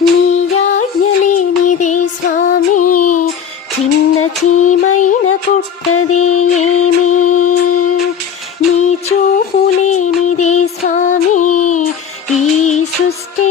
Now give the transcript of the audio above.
నీ ఆజ్ఞ లేనిదే స్వామి చిన్న చీమైన పుట్టదే ఏమి, నీ చూపు లేనిదే స్వామి ఈ సృష్టి